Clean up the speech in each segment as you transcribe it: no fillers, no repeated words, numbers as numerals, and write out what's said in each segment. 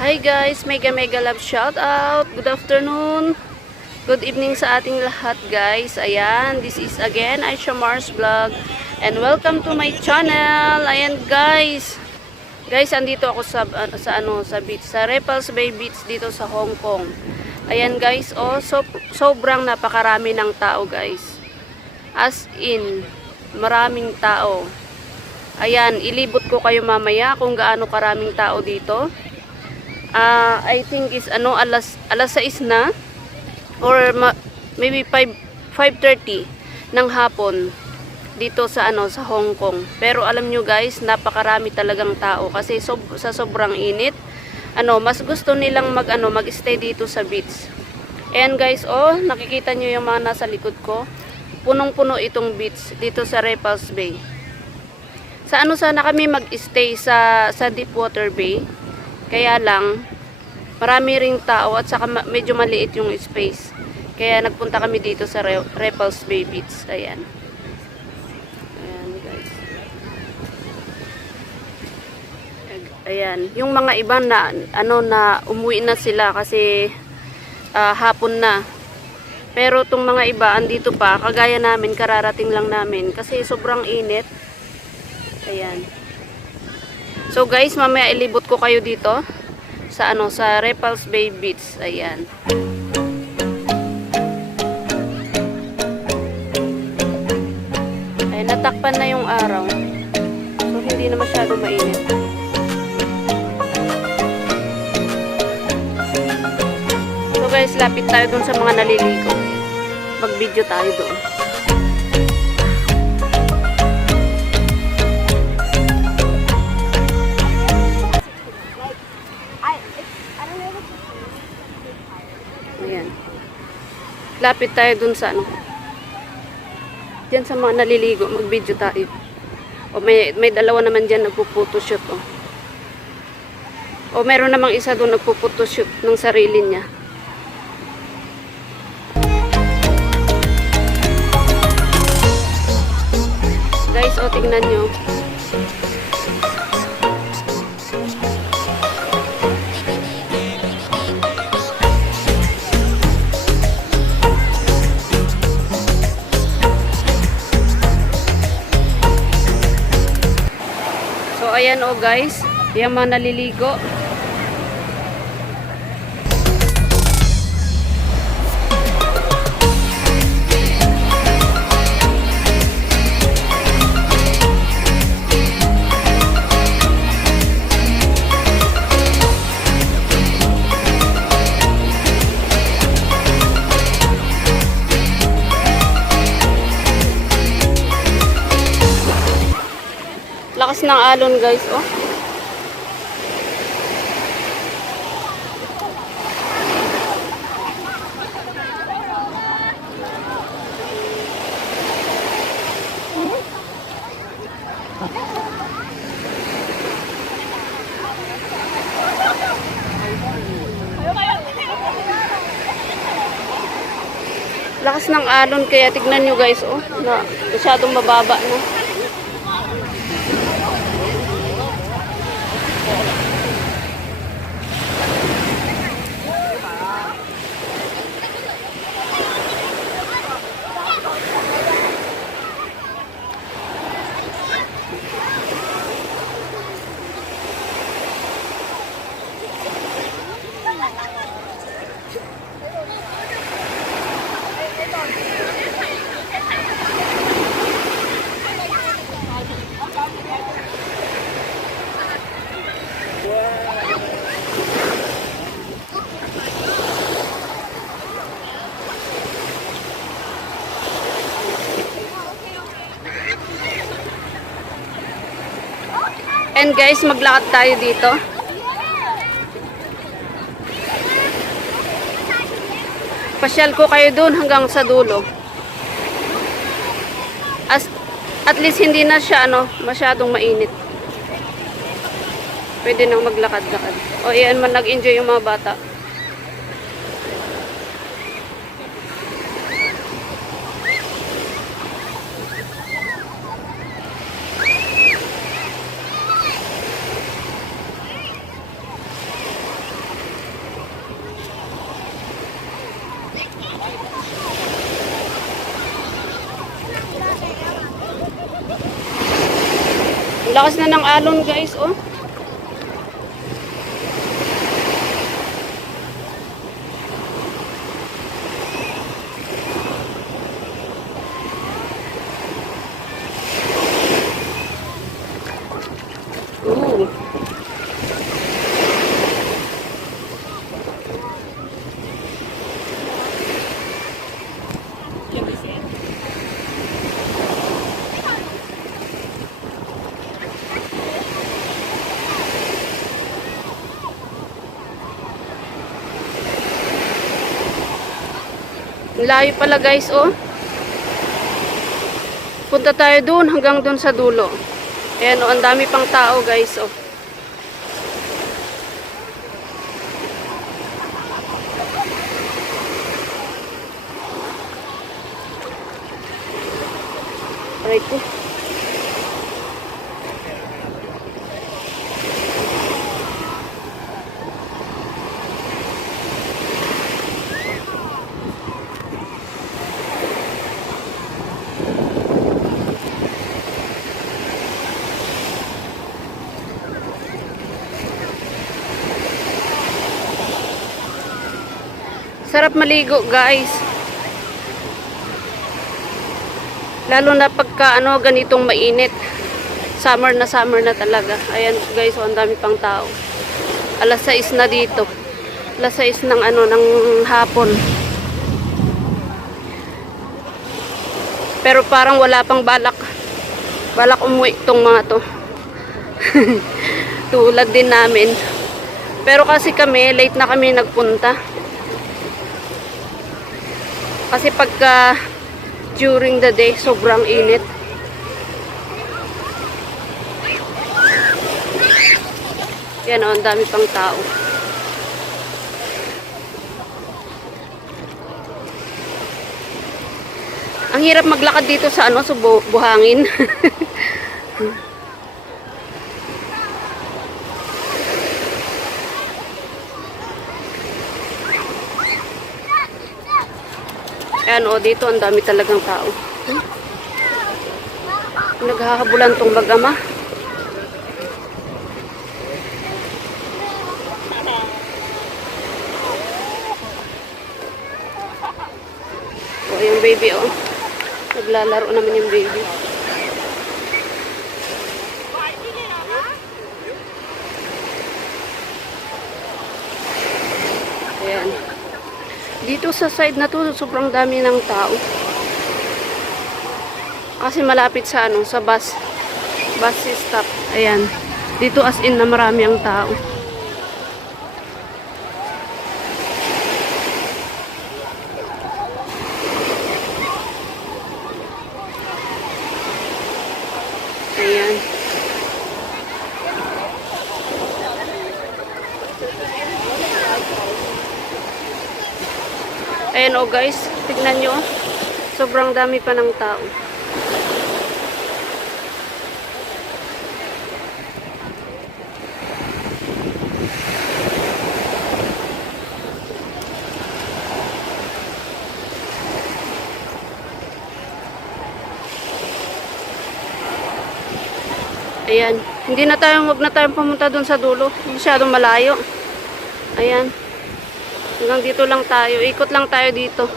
Hi guys, mega mega love shout out. Good afternoon. Good evening sa ating lahat guys. Ayan, this is again Aisha Mars Vlog and welcome to my channel. Ayan guys. Guys, andito ako sa beach, sa Repulse Bay Beach dito sa Hong Kong. Ayan guys, oh, sobrang napakarami ng tao guys. As in, maraming tao. Ayan, ilibot ko kayo mamaya kung gaano karaming tao dito. I think is alas 6 na or maybe 5:30 ng hapon dito sa sa Hong Kong. Pero alam nyo guys, napakarami talagang tao kasi sa sobrang init, mas gusto nilang mag-stay dito sa beach. Ayan guys, oh, nakikita nyo yung mga nasa likod ko. Punong-puno itong beach dito sa Repulse Bay. Sa sana kami mag-stay sa Deepwater Bay. Kaya lang, marami ring tao at saka medyo maliit yung space. Kaya nagpunta kami dito sa Repulse Bay Beach. Ayan. Ayan guys. Ayan. Yung mga iba na, na umuwi na sila kasi hapon na. Pero itong mga iba, andito pa. Kagaya namin, kararating lang namin. Kasi sobrang init. Ayan. So guys, mamaya ilibot ko kayo dito sa sa Repulse Bay Beach. Ayan. Ay, natakpan na yung araw. So hindi na masyado mainit. So guys, lapit tayo dun sa mga naliligo. Mag-video tayo doon. Ayan. Lapit tayo dun sa diyan sa mga naliligo, mag-video tayo. O may dalawa naman diyan nagpo-photoshoot oh. O meron namang isa doon nagpo-photoshoot ng sarili niya. Guys, o tingnan niyo. Ayan oh guys, yung mga naliligo. Lakas ng alon guys, oh. Lakas ng alon kaya tignan nyo guys, oh, na masyadong mababa na. And guys, maglakad tayo dito. Pasyal ko kayo dun hanggang sa dulo. At least hindi na siya masyadong mainit. Pwede nang maglakad-lakad. O iyan man, nag-enjoy yung mga bata. Lakas na ng alon guys, oh. Ooh. Layo pala guys, oh. Punta tayo dun, hanggang dun sa dulo. Ayan, oh, ang dami pang tao guys, oh. Right po. Sarap maligo guys. Lalo na pagka ganitong mainit. Summer na talaga. Ayan guys, oh, ang dami pang tao. Alas 6 na dito. Alas 6 ng ng hapon. Pero parang wala pang balak umuwi tong mga to. Tulad din namin. Pero kasi kami, late na kami nagpunta. Kasi pagka during the day, sobrang init. Yan, oh, ang dami pang tao. Ang hirap maglakad dito sa sa buhangin. Ayan, o, dito ang dami talagang tao. Naghahabulan tong bagama. O, yung baby, o. Naglalaro naman yung baby. Ayan. Dito sa side na to, sobrang dami ng tao. Kasi malapit sa sa bus stop. Ayan. Dito as in na marami ang tao. Ayan. Ayan, oh guys, tignan nyo, sobrang dami pa ng tao. Ayan, wag na tayong pumunta dun sa dulo, masyadong malayo. Ayan. Hanggang dito lang tayo. Ikot lang tayo dito.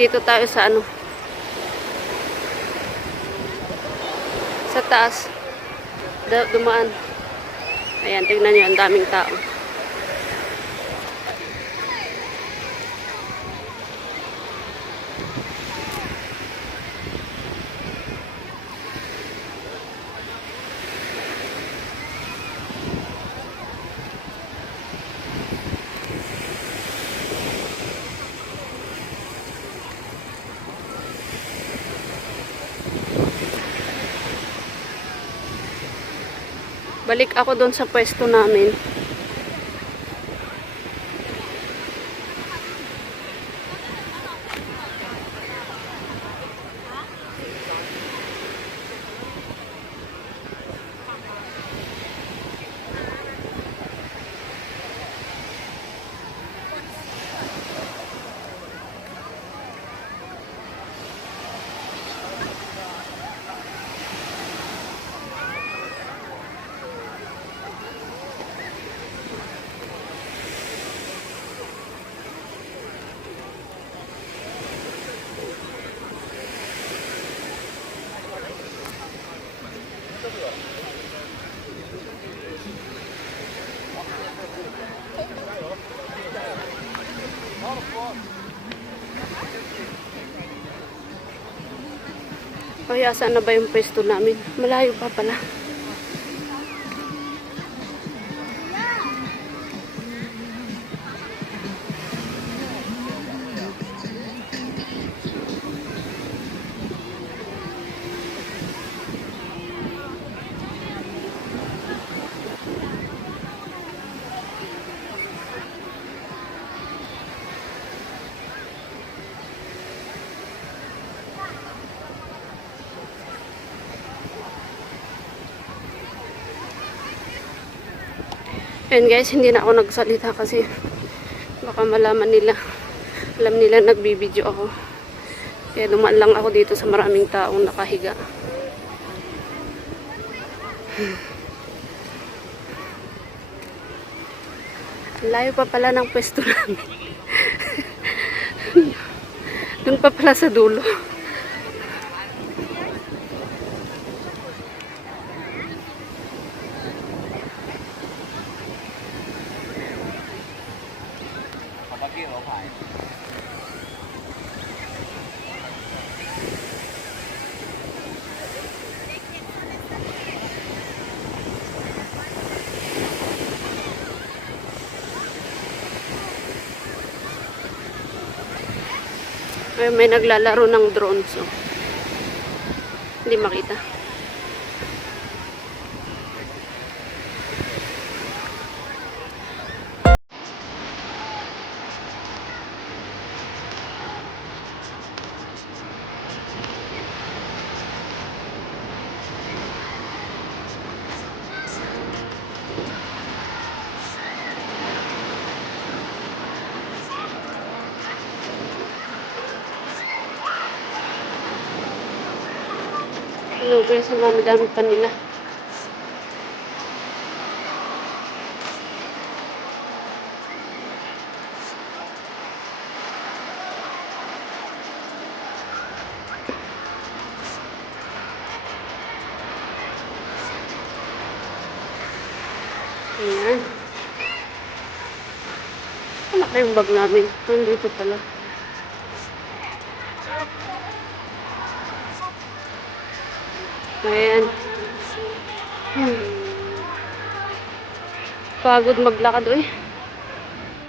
Dito tayo sa sa taas. Dumaan. Ayan, tignan nyo, ang daming tao. Balik ako doon sa pwesto namin. Kaya saan na ba yung pwesto namin? Malayo pa pala. And guys, hindi na ako nagsalita kasi baka malaman nila, alam nila nagbibideo ako. Kaya dumaan lang ako dito sa maraming taong nakahiga. Layo pa pala ng pwesto namin. Doon pa pala sa dulo. Ay, may naglalaro ng drone, so hindi makita. Hello guys, ang dami-dami pa nila. Ayan. Wala kayong bag namin. Nandito pala. Ayan. Pagod maglakad eh.